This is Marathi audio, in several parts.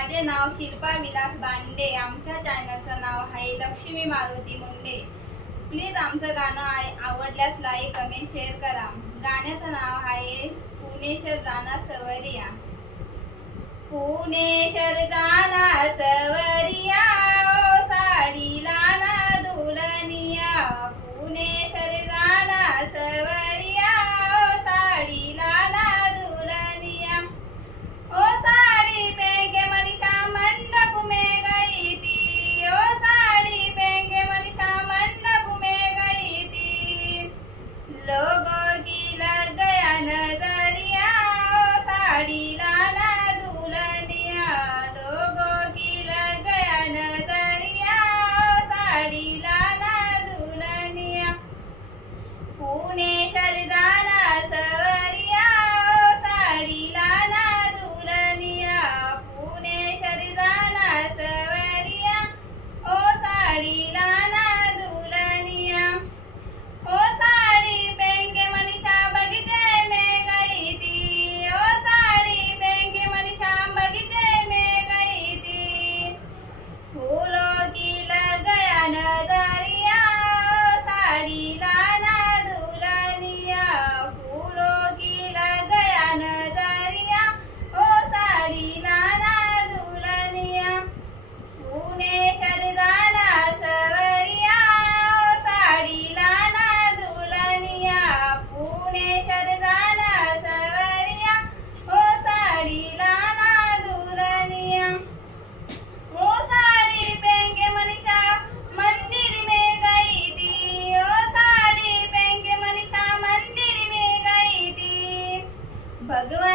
माझे नाव शिल्पा विलास बांडे. आमच्या चॅनलचं नाव आहे लक्ष्मी मारुती मुंडे. प्लीज आमचं गाणं आय आवडल्यास लाईक कमेंट शेअर करा. गाण्याचं नाव आहे पुणेश्वर जाणार सवरिया. पुणेश्वर जाणार सवरिया.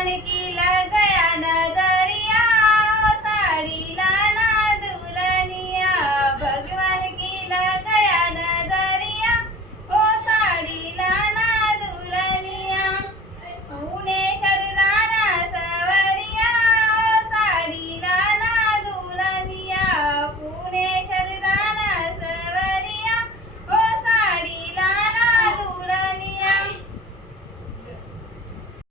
मन की लगया न